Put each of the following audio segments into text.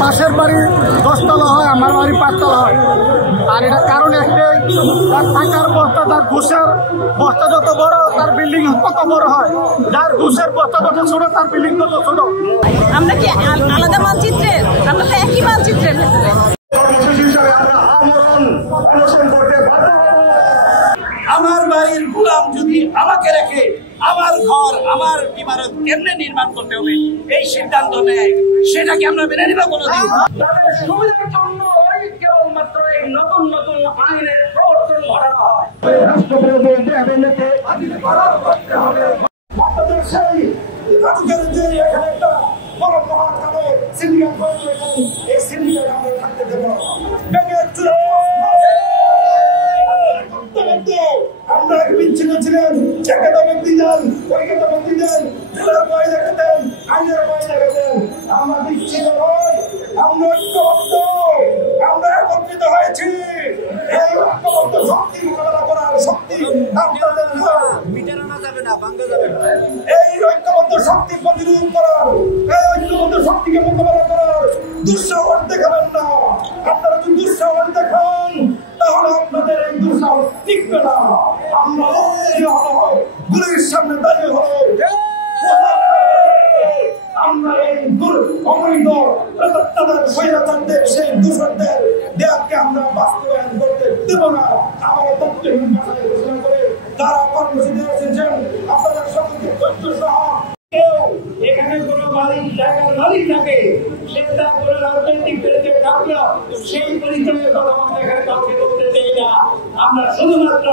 পাশের বাড়ি 10 তলা হয়, আমার বাড়ি 5 তলা হয়। আর এটার কারণ একটাই, তার টাকার বস্তা, তার ঘুষের বস্তা যত বড় তার বিল্ডিং তত বড় হয়, যার ঘুষের বস্তা যত ছোট তার বিল্ডিং তত ছোট। আমরা কি আলাদা মানচিত্রের? আমরা তো একই মানচিত্রের ভেতরে। আমার বাড়ির গোলাম যদি আমাকে রেখে আমার ঘর আমার ইমারত কেমনে নির্মাণ করতে হবে এই সিদ্ধান্ত নেয়, সেটাকে আমরা মেনে নিব কোনোদিন? তাদের সুবিধার জন্য কেবলমাত্র এই নতুন নতুন আইনের প্রবর্তন ঘটানো হয়। আমরা বিচ্ছিন্ন ছিলেন, চেকাটা ব্যক্তি যান, ওইটা ব্যক্তি যান, জেলার বাইরে দেখাতেন, আইনের বাইরে দেখাতেন। আমরা বিচ্ছিন্ন নয়, আমরা ঐক্যবদ্ধ, আমরা একত্রিত হয়েছি। এই ঐক্যবদ্ধ শক্তি মোকাবেলা করার শক্তি আপনাদের এই ঐক্যবদ্ধ শক্তি প্রতিরোধ করার, এই ঐক্যবদ্ধ শক্তিকে মোকাবেলা করার দুঃসাহস দেখাবেন না। আপনারা যদি দুঃসাহস দেখান তাহলে আপনাদের এই দুঃসাহস টিকবে না। আমরা গুলির সামনে দাঁড়িয়ে হলো আমরা এই অবৈধ তাদের স্বৈরাচারদের সেই দূষণদের দেহকে আমরা বাস্তবায়ন করতে দেব না। আমার তথ্যহীন ভাষায় ঘোষণা করে যারা কর্মসূচিতে এসেছেন আপনাদের সকলকে তথ্য সহ কেউ এখানে কোনো বাড়ির জায়গার মালিক থাকে, সে তার কোনো রাজনৈতিক পরিচয় থাকলেও সেই পরিচয়ের কথা আমরা এখানে কাউকে করতে চাই না। আমরা শুধুমাত্র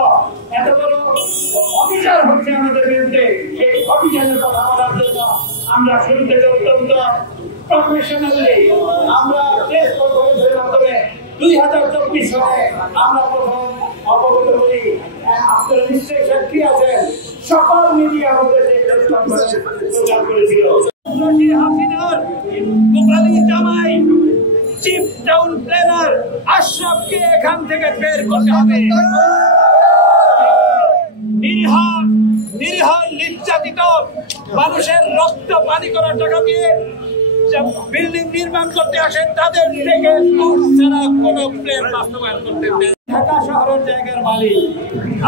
এত বড় অফিসার হচ্ছে আমাদের বিরুদ্ধে, সেই অফিসারের কথা বলার জন্য আমরা শুরু থেকে অত্যন্ত প্রফেশনালি আমরা টেস্ট কনফারেন্সের মাধ্যমে 2024 সালে আমরা প্রথম অবগত করি। আপনারা নিশ্চয়ই সাক্ষী আছেন, সকল মিডিয়া আমাদের সেই টেস্ট কনফারেন্স প্রচার করেছিল। হাসিনার গোপালী জামাই চিফ টাউন প্ল্যানার আশরাফকে এখান থেকে বের করতে হবে। নিরীহ নির্যাতিত মানুষের রক্ত পানি করার টাকা দিয়ে বিল্ডিং নির্মাণ করতে আসেন, তাদের থেকে ছাড়া কোন প্ল্যান বাস্তবায়ন করতে দেন। ঢাকা শহরের জায়গার মালিক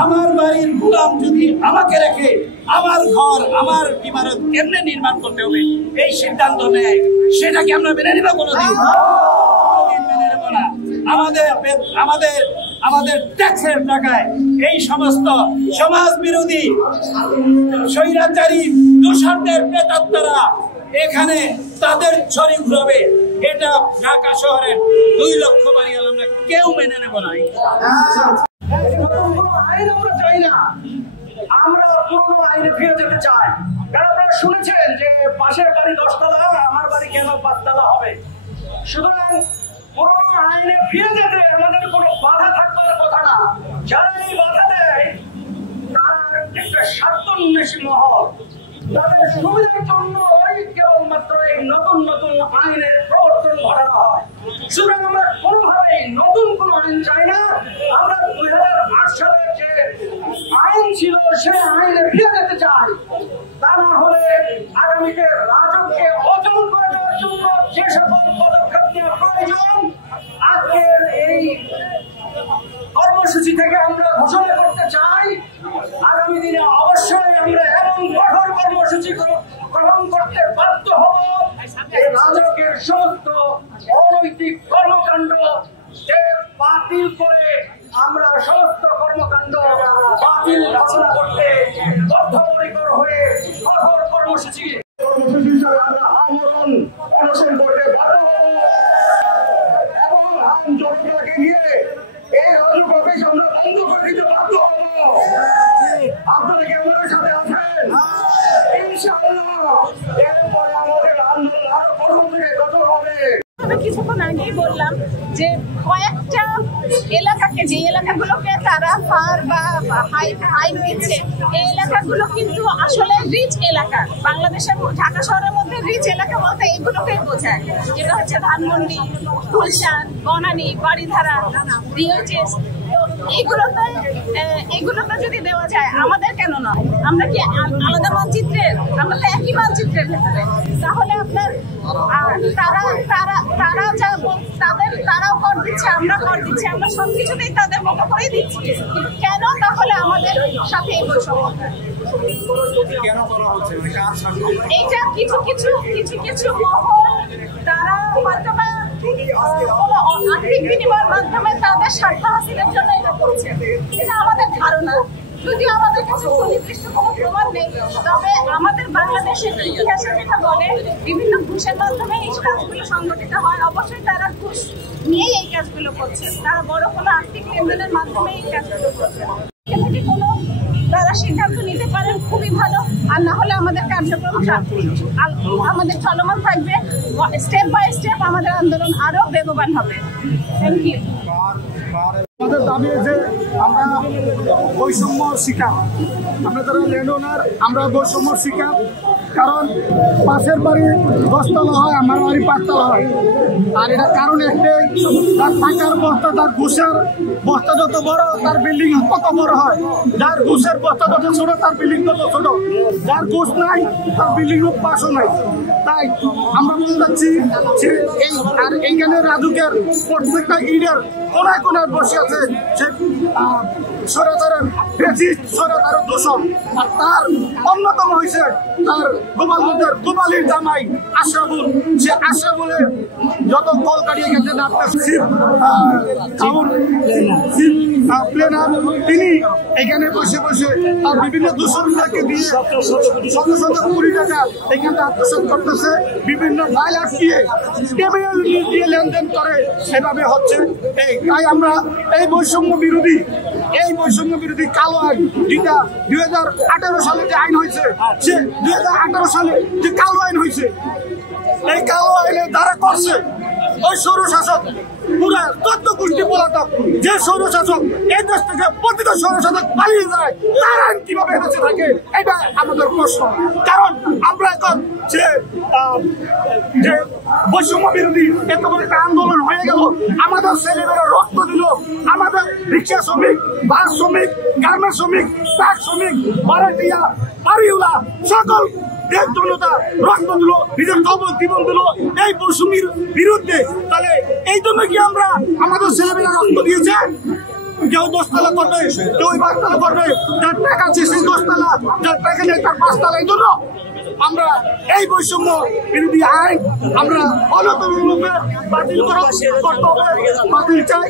আমার বাড়ির গোলাম যদি আমাকে রেখে আমার ঘর আমার ইমারত কেমনে নির্মাণ করতে হবে এই সিদ্ধান্ত নেয়, সেটাকে আমরা মেনে নিব কোনোদিন? মেনে নেব না। আমাদের ট্যাক্সের টাকায় এই সমস্ত সমাজ বিরোধী স্বৈরাচারী দূষণদের প্রেতাত্মারা এখানে তাদের ছড়ি ঘুরাবে, এটা ঢাকা শহরের 2 লক্ষ বাড়ি আমরা কেউ মেনে নেব না। আইন আমরা চাই না, আমরা পুরনো আইনে ফিরে যেতে চাই। কারণ আপনারা শুনেছেন যে পাশের বাড়ি 10 তলা, আমার বাড়ি কেন 5 তলা হবে। সুতরাং পুরনো আইনে ফিরে যেতে আমাদের কোনো বাধা থাকবার কথা না। যারা এই বাধা দেয় তারা একটা স্বার্থন্বেষী মহল, তাদের সুবিধার জন্য কেবলমাত্র এই নতুন নতুন আইনের প্রবর্তন ঘটানো হয়। সুতরাং আমরা কোনোভাবেই নতুন কোন আইন চাই না। আমরা 2008 সালের যে আইন ছিল সেই আইনে ফিরে যেতে চাই। তা না হলে আগামীতে রাজককে অচল করে দেওয়ার জন্য যে সকল পদক্ষেপ নেওয়া প্রয়োজন আজকের এই কর্মসূচি থেকে আমরা ঘোষণা করতে চাই। আগামী দিনে অবশ্যই আমরা এমন কঠোর কর্মসূচি গ্রহণ করতে বাধ্য হব যে রাজকের সমস্ত অনৈতিক কর্মকাণ্ড বাতিল করে আমরা সমস্ত কর্মকাণ্ড বাতিল ঘোষণা করতে বদ্ধপরিকর হয়ে কঠোর কর্মসূচি হিসেবে আমরা আন্দোলন অনশন করতে বাধ্য হব এবং আইন জনতাকে নিয়ে এই রাজক অফিস আমরা বন্ধ করে দিতে বাধ্য হব। আপনারা কি আমাদের সাথে আছেন? ইনশাআল্লাহ এরপরে আমাদের আন্দোলন আরো কঠোর থেকে কঠোর হবে। কিছুক্ষণ আগেই বললাম যে কয়েকটা এলাকাকে, যে এলাকাগুলোকে তারা ফার বা হাই দিচ্ছে, এই এলাকাগুলো কিন্তু আসলে রিচ এলাকা। বাংলাদেশের ঢাকা শহরের মধ্যে রিচ এলাকা বলতে এগুলোকেই বোঝায়, যেটা হচ্ছে ধানমন্ডি, গুলশান, বনানী, বাড়িধারা, রিওচেস। এগুলোতে যদি দেওয়া যায় আমাদের কেন নয়? আমরা কি আলাদা মানচিত্রের? আমরা তো একই মানচিত্রের ভেতরে। তাহলে আপনার তারা দিচ্ছে, আমরা কর দিচ্ছি, আমরা সবকিছুতেই তাদের মতো করেই দিচ্ছি। কেন তাহলে আমাদের সাথে এই বৈষম্যটা? এইটা কিছু কিছু কিছু কিছু মহল তারা হয়তো বা কোনো আর্থিক বিনিময়ের মাধ্যমে তাদের স্বার্থ হাসিলের জন্য এটা করছে, এটা আমাদের ধারণা। যদিও আমাদের কাছে সুনির্দিষ্ট কোনো প্রমাণ নেই, তবে আমাদের বাংলাদেশের ইতিহাসে যেটা বলে বিভিন্ন ঘুষের মাধ্যমে এই কাজগুলো সংগঠিত হয়। অবশ্যই তারা ঘুষ নিয়েই এই কাজগুলো করছে, তারা বড় কোনো আর্থিক লেনদেনের মাধ্যমে এই কাজগুলো করছে। এখানে কোনো তারা সিদ্ধান্ত নিতে পারেন খুবই ভালো, আর না হলে আমাদের কার্যক্রম আমাদের চলমান থাকবে। স্টেপ বাই স্টেপ আমাদের আন্দোলন আরো বেগবান হবে। Thank you. আমাদের দাবি যে আমরা বৈষম্য শিকার, আমরা যারা ল্যান্ড ওনার আমরা বৈষম্য শিকার। কারণ পাশের বাড়ি 10 তলা হয়, আমার বাড়ি 5 তলা হয়। আর এটা কারণ একটাই, তার টাকার বস্তা, তার ঘুষের বস্তা যত বড় তার বিল্ডিং তত বড় হয়। যার ঘুষের বস্তা যত ছোট তার বিল্ডিং তত ছোট। যার ঘুষ নাই তার বিল্ডিং পাশও নাই। তাই আমরা বলতে চাচ্ছি যে এইখানে রাজুকের প্রত্যেকটা ইটের কোনায় কোনায় বসে আছে সে সরকারের সরকারের দোষণ। আর তার অন্যতম হয়েছে তার গোপালগঞ্জের গোপালীর জামাই আশরাফুল। সে আশরাফুলের যত কল কাটিয়ে গেছে প্লেনার, তিনি এখানে বসে বসে তার বিভিন্ন দূষণকে দিয়ে শত শত কোটি টাকা এখানে আত্মসাৎ করতেছে। বিভিন্ন ফাইল আটকিয়ে ক্রিমিনাল দিয়ে লেনদেন করে, সেভাবে হচ্ছে। তাই আমরা এই বৈষম্য বিরোধী কালো আইন, যেটা 2018 সালে যে আইন হয়েছে, সে 2018 সালে যে কালো আইন হয়েছে, এই কালো আইনে দ্বারা করছে ওই সৌরশাসক পুরা 14 কোটি পলাতক। যে সৌরশাসক এই দেশ থেকে প্রতিটা সৌরশাসক পালিয়ে যায়, তার আইন কিভাবে বেঁচে থাকে, এটা আমাদের প্রশ্ন। কারণ আমরা এখন যে বৈষম্য বিরোধী এত বড় একটা আন্দোলন হয়ে গেল, আমাদের ছেলেমেয়েরা রক্ত দিল, আমাদের রিক্সা শ্রমিক, বাস শ্রমিক, গার্মেন্ট শ্রমিক, ট্রাক শ্রমিক, ভাড়াটিয়া, বাড়িওয়ালা সকল দেশ জনতা রক্ত দিল, নিজের জীবন দিল এই বৈষম্যের বিরুদ্ধে। তাহলে এই জন্য কি আমরা আমাদের ছেলেমেয়েরা রক্ত দিয়েছে? কেউ 10 তলা করবে, কেউ 5 তলা করবে, যার টাকা আছে সেই 10 তলা, যার টাকা নেই তার 5 তলা। এই জন্য আমরা এই বৈষম্য বিরোধী আইন আমরা অনন্তরূপে বাতিল করতে হবে, বাতিল চাই।